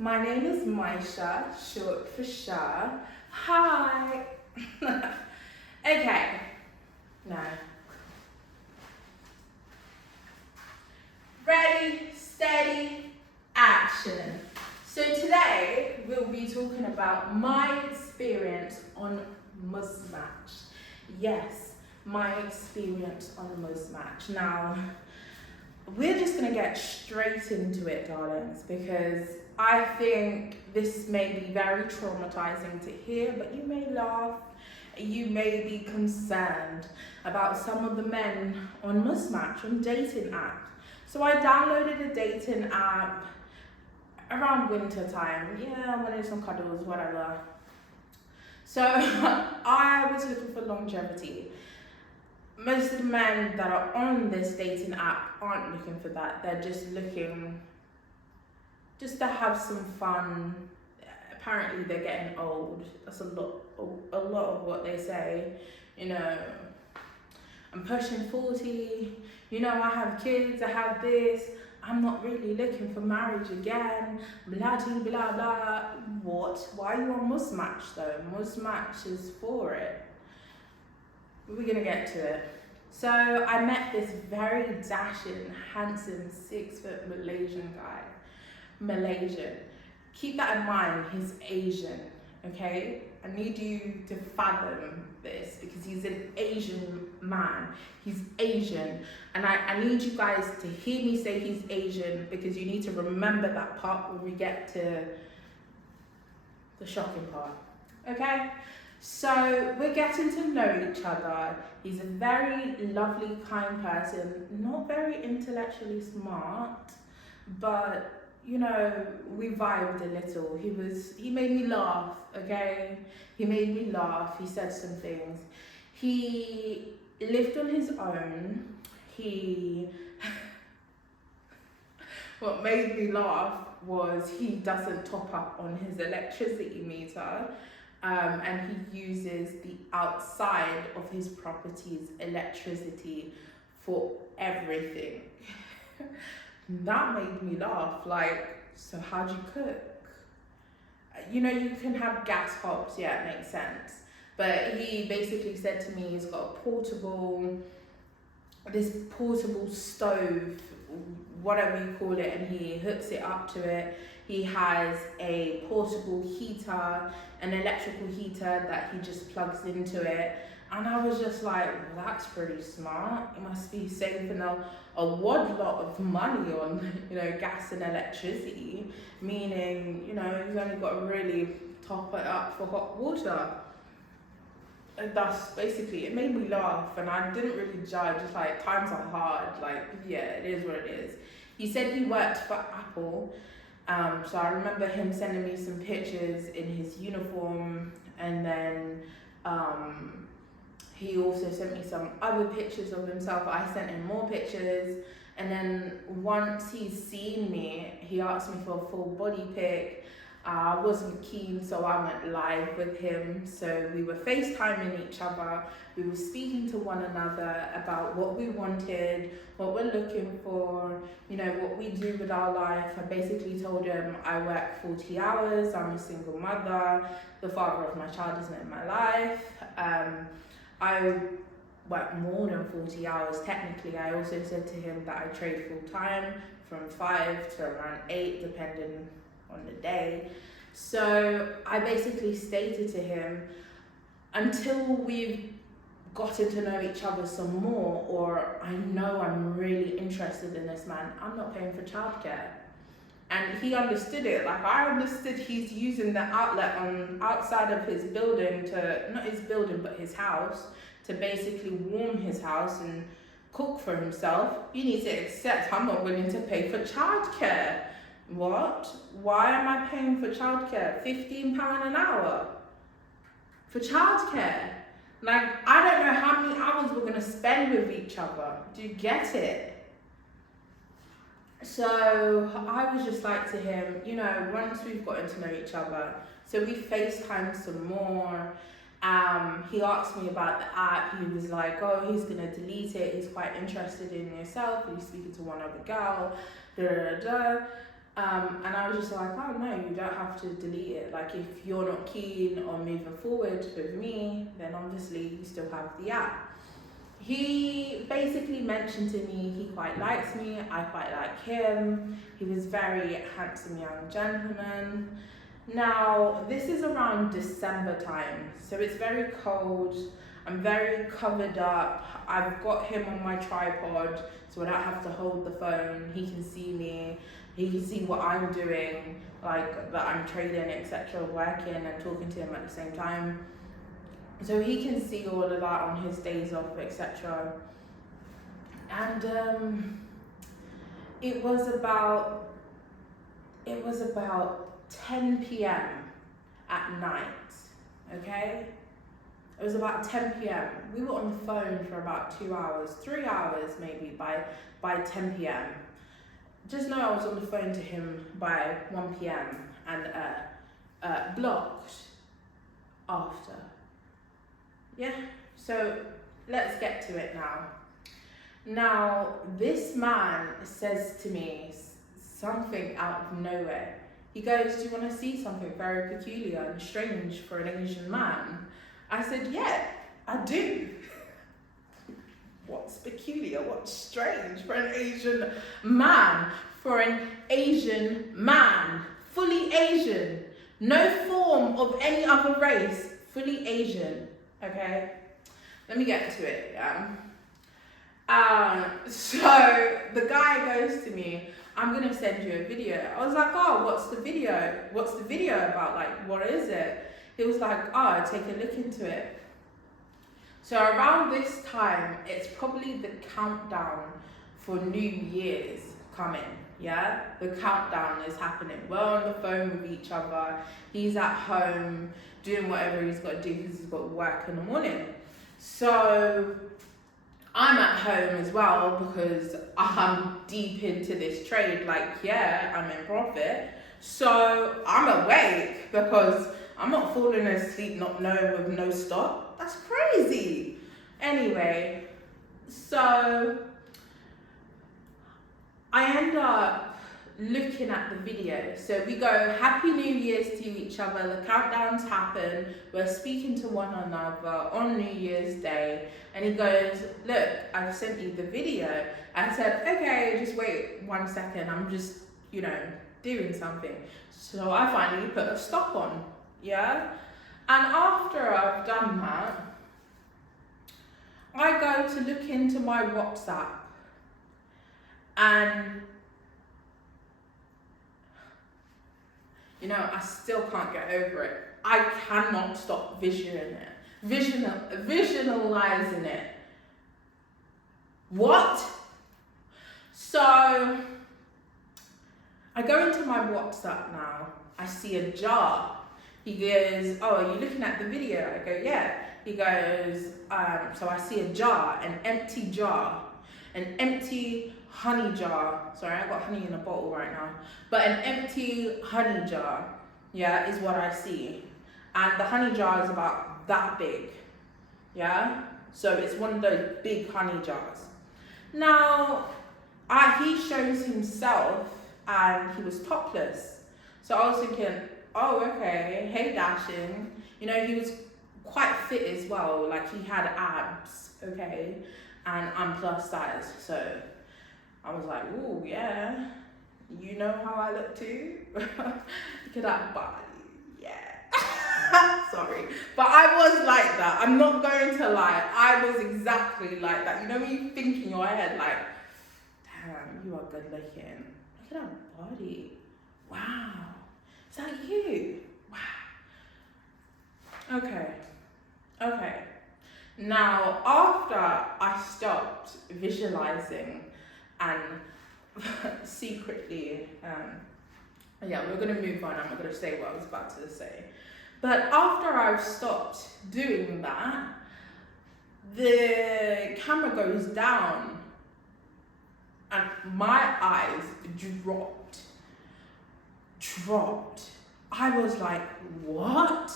My name is Maisha, short for Sha. Hi. Okay. Now. Ready, steady, action. So today we'll be talking about my experience on Muzzmatch. Yes, my experience on Muzzmatch. Now, we're just going to get straight into it, darlings, because I think this may be very traumatizing to hear, but you may laugh, you may be concerned about some of the men on Muzzmatch, on dating app. So I downloaded a dating app around winter time. Yeah, I wanted some cuddles, whatever. So I was looking for longevity. Most of the men that are on this dating app aren't looking for that. They're just looking just to have some fun. Apparently they're getting old. That's a lot of what they say. You know, I'm pushing 40. You know, I have kids, I have this. I'm not really looking for marriage again. Blah, blah, blah, blah. What? Why are you on Muzzmatch though? Muzzmatch is for it. We're gonna get to it. So I met this very dashing, handsome, 6-foot Malaysian guy. Malaysian. Keep that in mind, he's Asian, okay? I need you to fathom this because he's an Asian man. He's Asian. And I need you guys to hear me say he's Asian because you need to remember that part when we get to the shocking part, okay? So we're getting to know each other. He's a very lovely, kind person, not very intellectually smart, but you know, we vibed a little. He made me laugh, okay? He made me laugh, he said some things. He lived on his own. What made me laugh was he doesn't top up on his electricity meter. And he uses the outside of his property's electricity for everything. That made me laugh. Like, so how do you cook? You know, you can have gas hobs, yeah, it makes sense. But he basically said to me he's got this portable stove, whatever you call it, and he hooks it up to it. He has a portable heater, an electrical heater that he just plugs into it. And I was just like, well, that's pretty smart. You must be saving a wad lot of money on, you know, gas and electricity, meaning, you know, he's only got to really top it up for hot water. And that's basically, it made me laugh and I didn't really judge. It's like, times are hard, like, yeah, it is what it is. He said he worked for Apple. So I remember him sending me some pictures in his uniform, and then he also sent me some other pictures of himself. I sent him more pictures, and then once he's seen me, he asked me for a full body pic. I wasn't keen, so I went live with him. So we were FaceTiming each other. We were speaking to one another about what we wanted, what we're looking for, you know, what we do with our life. I basically told him I work 40 hours, I'm a single mother, the father of my child isn't in my life. I work more than 40 hours technically. I also said to him that I trade full time from 5 to around 8, depending on the day. So I basically stated to him, until we've gotten to know each other some more, or I know I'm really interested in this man, I'm not paying for childcare. And he understood it. Like, I understood he's using the outlet on outside of his building to, not his building, but his house, to basically warm his house and cook for himself. You need to accept I'm not willing to pay for childcare. What? Why am I paying for childcare? £15 an hour for childcare? Like, I don't know how many hours we're gonna spend with each other. Do you get it? So I was just like to him, you know, once we've gotten to know each other, so we FaceTimed some more. He asked me about the app. He was like, oh, he's gonna delete it. He's quite interested in yourself. He's speaking to one other girl. Da da da. And I was just like, oh no, you don't have to delete it. Like, if you're not keen on moving forward with me, then obviously you still have the app. He basically mentioned to me he quite likes me, I quite like him. He was very handsome young gentleman. Now, this is around December time, so it's very cold. I'm very covered up. I've got him on my tripod, so I don't have to hold the phone. He can see me. He can see what I'm doing, like that I'm trading, etc., working and talking to him at the same time. So he can see all of that on his days off, etc. And it was about 10 p.m. at night, okay? It was about 10 p.m. We were on the phone for about 2 hours, 3 hours maybe by 10 p.m. Just know I was on the phone to him by 1 p.m. and blocked after. Yeah, so let's get to it now. Now, this man says to me something out of nowhere. He goes, do you want to see something very peculiar and strange for an Asian man? I said, yeah, I do. What's peculiar? What's strange for an Asian man? For an Asian man, fully Asian, no form of any other race, fully Asian, okay? Let me get to it, yeah? So the guy goes to me, I'm gonna send you a video. I was like, oh, what's the video? What's the video about? Like, what is it? He was like, oh, take a look into it. So around this time, it's probably the countdown for New Year's coming, yeah? The countdown is happening. We're on the phone with each other. He's at home doing whatever he's got to do because he's got work in the morning. So I'm at home as well because I'm deep into this trade. Like, yeah, I'm in profit. So I'm awake because I'm not falling asleep not knowing with no stop. That's crazy. Anyway, so I end up looking at the video. So we go, Happy New Year's to each other. The countdowns happen. We're speaking to one another on New Year's Day. And he goes, look, I've sent you the video. I said, okay, just wait 1 second. I'm just, doing something. So I finally put a stop on, yeah? And after I've done that, I go to look into my WhatsApp and I still can't get over it. I cannot stop visualizing it. What? So I go into my WhatsApp now. I see a jar. He goes, oh, are you looking at the video? I go, yeah. He goes, so I see a jar, an empty honey jar. Sorry, I got honey in a bottle right now. But an empty honey jar, yeah, is what I see. And the honey jar is about that big, yeah? So it's one of those big honey jars. Now, he shows himself and he was topless. So I was thinking, oh, okay, hey, Dashing. He was quite fit as well, like he had abs, okay? And I'm plus size, so I was like, ooh, yeah. You know how I look too? Look at that body, yeah. Sorry, but I was like that. I'm not going to lie. I was exactly like that. When you think in your head, like, damn, you are good looking. Look at that body. Wow. Is that you? Wow. Okay. Now, after I stopped visualizing and secretly, we're going to move on. I'm not going to say what I was about to say. But after I've stopped doing that, the camera goes down and my eyes dropped. I was like, what?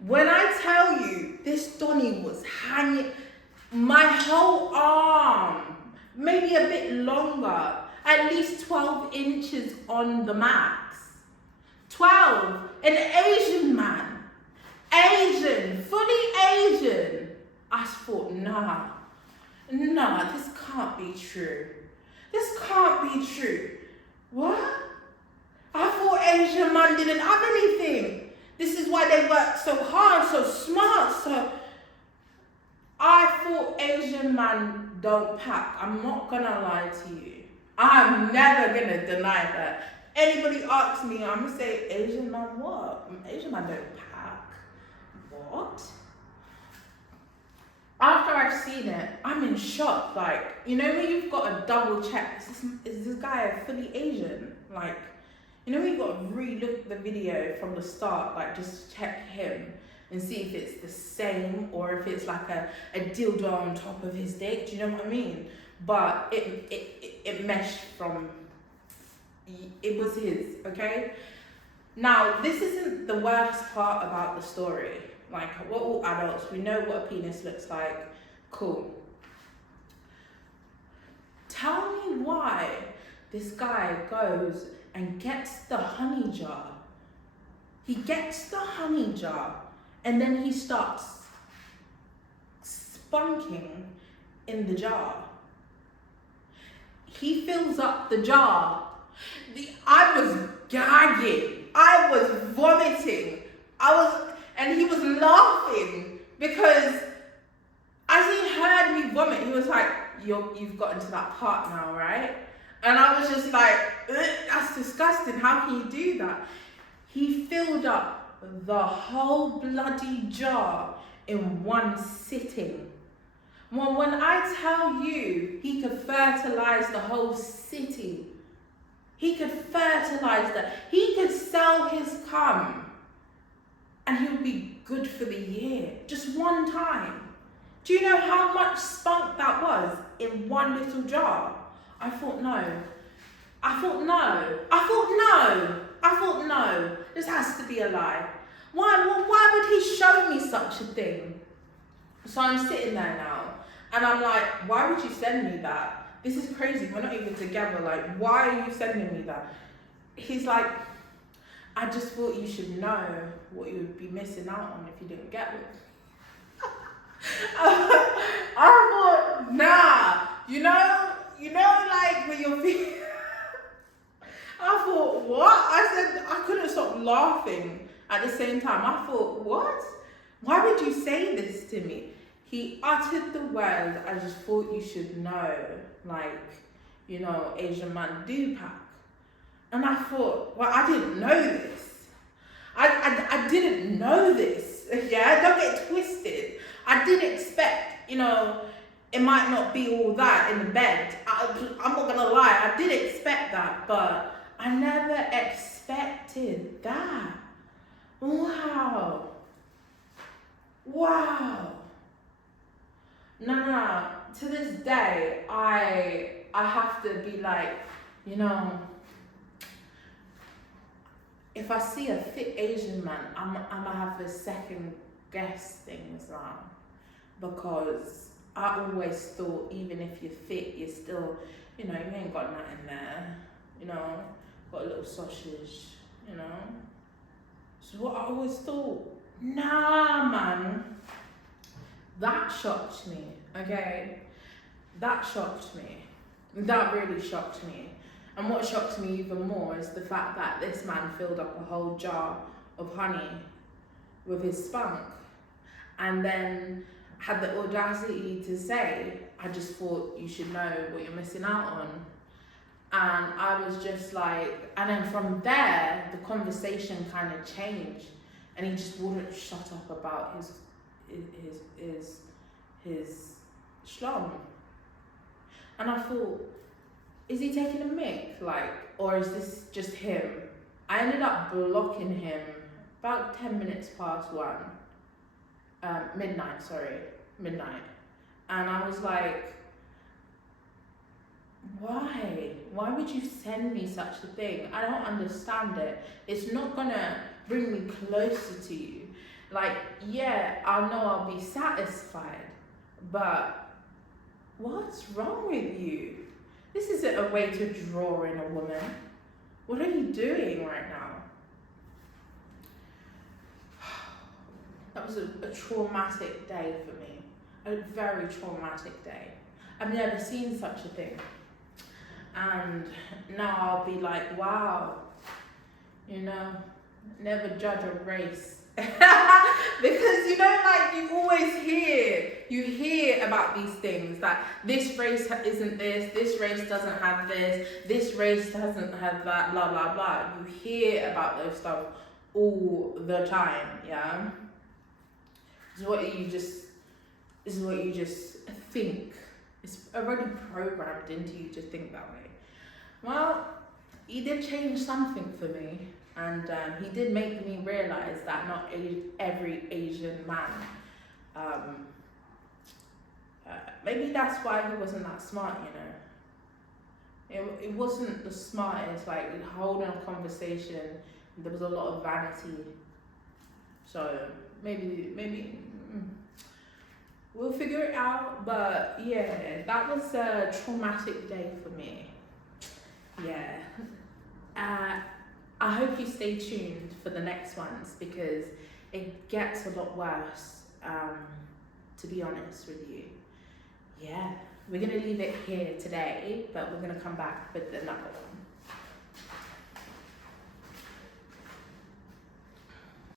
When I tell you, this Donny was hanging, my whole arm, maybe a bit longer, at least 12 inches on the max. 12, an Asian man, Asian, fully Asian. I thought, nah, this can't be true. This can't be true. What? I thought Asian man didn't have anything. This is why they work so hard, so smart, so... I thought Asian man don't pack. I'm not gonna lie to you. I'm never gonna deny that. Anybody asks me, I'm gonna say, Asian man what? Asian man don't pack. What? After I've seen it, I'm in shock. Like, you know when you've got to double check, is this guy fully Asian? Like, you know when you've got to re-look the video from the start, like just check him and see if it's the same or if it's like a dildo on top of his dick. Do you know what I mean? But it meshed from, it was his, okay? Now, this isn't the worst part about the story. Like, we're all adults, we know what a penis looks like, cool. Tell me why this guy goes and gets the honey jar. He gets the honey jar and then he starts spunking in the jar. He fills up the jar. I was gagging. I was vomiting. And he was laughing because as he heard me vomit, he was like, you've gotten to that part now, right? And I was just like, that's disgusting. How can you do that? He filled up the whole bloody jar in one sitting. Well, when I tell you he could fertilize the whole city, he could fertilize that. He could sell his cum and he would be good for the year. Just one time. Do you know how much spunk that was in one little jar? I thought no. This has to be a lie. Why would he show me such a thing? So I'm sitting there now and I'm like, why would you send me that? This is crazy. We're not even together. Like, why are you sending me that? He's like, I just thought you should know what you would be missing out on if you didn't get it. I thought, nah, you know, like when you're feeling. I thought, what? I said, I couldn't stop laughing at the same time. I thought, what? Why would you say this to me? He uttered the words, I just thought you should know, like, you know, Asian man do pack. And I thought, well, I didn't know this. I didn't know this, yeah? Don't get twisted. I didn't expect, you know, it might not be all that in the bed. I'm not gonna lie, I did expect that, but I never expected that. Wow. No. To this day, I have to be like, you know, if I see a fit Asian man, I'm gonna have to second guess things now. Because I always thought even if you're fit, you're still, you know, you ain't got nothing there. You know, got a little sausage, you know. So what I always thought, nah man. That shocked me, okay? That shocked me. That really shocked me. And what shocked me even more is the fact that this man filled up a whole jar of honey with his spunk and then had the audacity to say, I just thought you should know what you're missing out on. And I was just like, and then from there, the conversation kind of changed and he just wouldn't shut up about his schlong. And I thought, is he taking a mic? Like, or is this just him? I ended up blocking him about 10 minutes past midnight. And I was like, why? Why would you send me such a thing? I don't understand it. It's not gonna bring me closer to you. Like, yeah, I know I'll be satisfied, but what's wrong with you? This isn't a way to draw in a woman. What are you doing right now? That was a traumatic day for me. A very traumatic day. I've never seen such a thing. And now I'll be like, wow, you know, never judge a race. Because you know, like, you always hear about these things, that this race isn't this race doesn't have this race doesn't have that, blah blah blah. You hear about those stuff all the time, yeah. This is what you just think. It's already programmed into you to think that way. Well, he did change something for me. And he did make me realise that not every Asian man, maybe that's why he wasn't that smart, you know. It wasn't the smartest, like, holding a conversation, there was a lot of vanity. So maybe we'll figure it out, but yeah, that was a traumatic day for me. Yeah. I hope you stay tuned for the next ones, because it gets a lot worse, to be honest with you. Yeah, we're going to leave it here today, but we're going to come back with another one.